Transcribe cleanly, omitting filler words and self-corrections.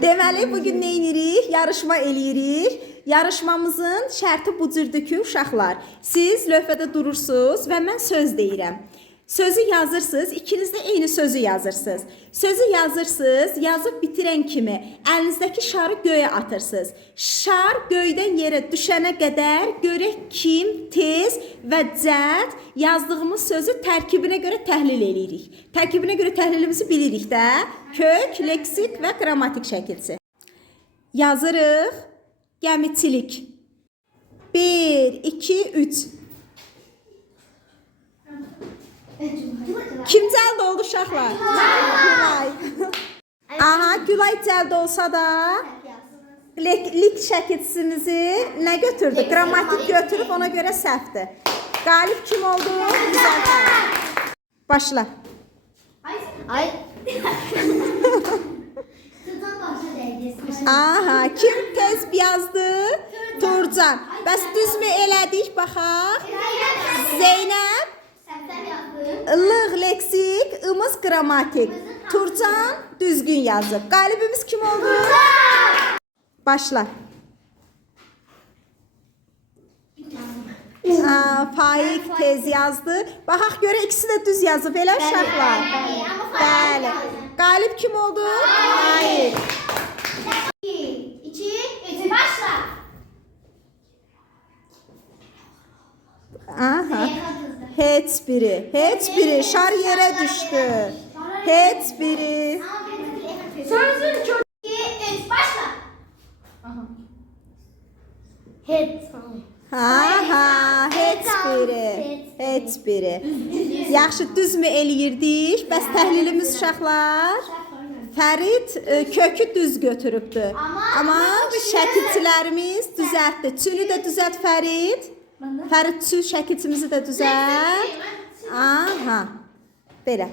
Deməli, bugün nə edirik? Yarışma eləyirik. Yarışmamızın şərti bu cürdür ki, uşaqlar, siz lövhədə durursunuz və mən söz deyirəm. Sözü yazırsınız, ikiniz də eyni sözü yazırsınız. Sözü yazırsınız, yazıb bitirən kimi əlinizdəki şarı göyə atırsınız. Şar göydən yerə düşənə qədər görək kim tez və cəld yazdığımız sözü tərkibinə görə təhlil eləyirik. Tərkibinə görə təhlilimizi bilirik də. Kök, leksik və qrammatik şəkilsi. Yazırıq. Gəmiçilik. 1, 2, 3. Kim cəld oldu uşaqlar? Gülay. Aha, Gülay cəld olsa da lik şəkilsimizi nə götürdü? Qrammatik götürüb, ona görə səhvdir. Qalib kim oldu? Başla. Ay. Aha, kim tez yazdı? Turcan. Bəs düzmü elədik, baxaq? Zeynəb. Lığ leksik, ımız qrammatik. Turcan düzgün yazıb. Qalibimiz kim oldu? Başla. Faik tez yazdı. Baxaq görə ikisi də düz yazıb, elə uşaqlar. Bəli. Qalib kim oldu? Faik. 2, 3, başla. Aha. Heç biri şar yerə düşdü. Heç biri. Sözün çok. 2, 3, başla. Aha, heç biri. Yaxşı, düzmü eləyirdik? Bəs təhlilimiz uşaqlar? Fərid kökü düz götürübdü. Amma şəkilçilərimiz düzəltdi. Çünü də düzəlt Fərid. Fərid çü şəkilçimizi də düzəlt. Aha, belə.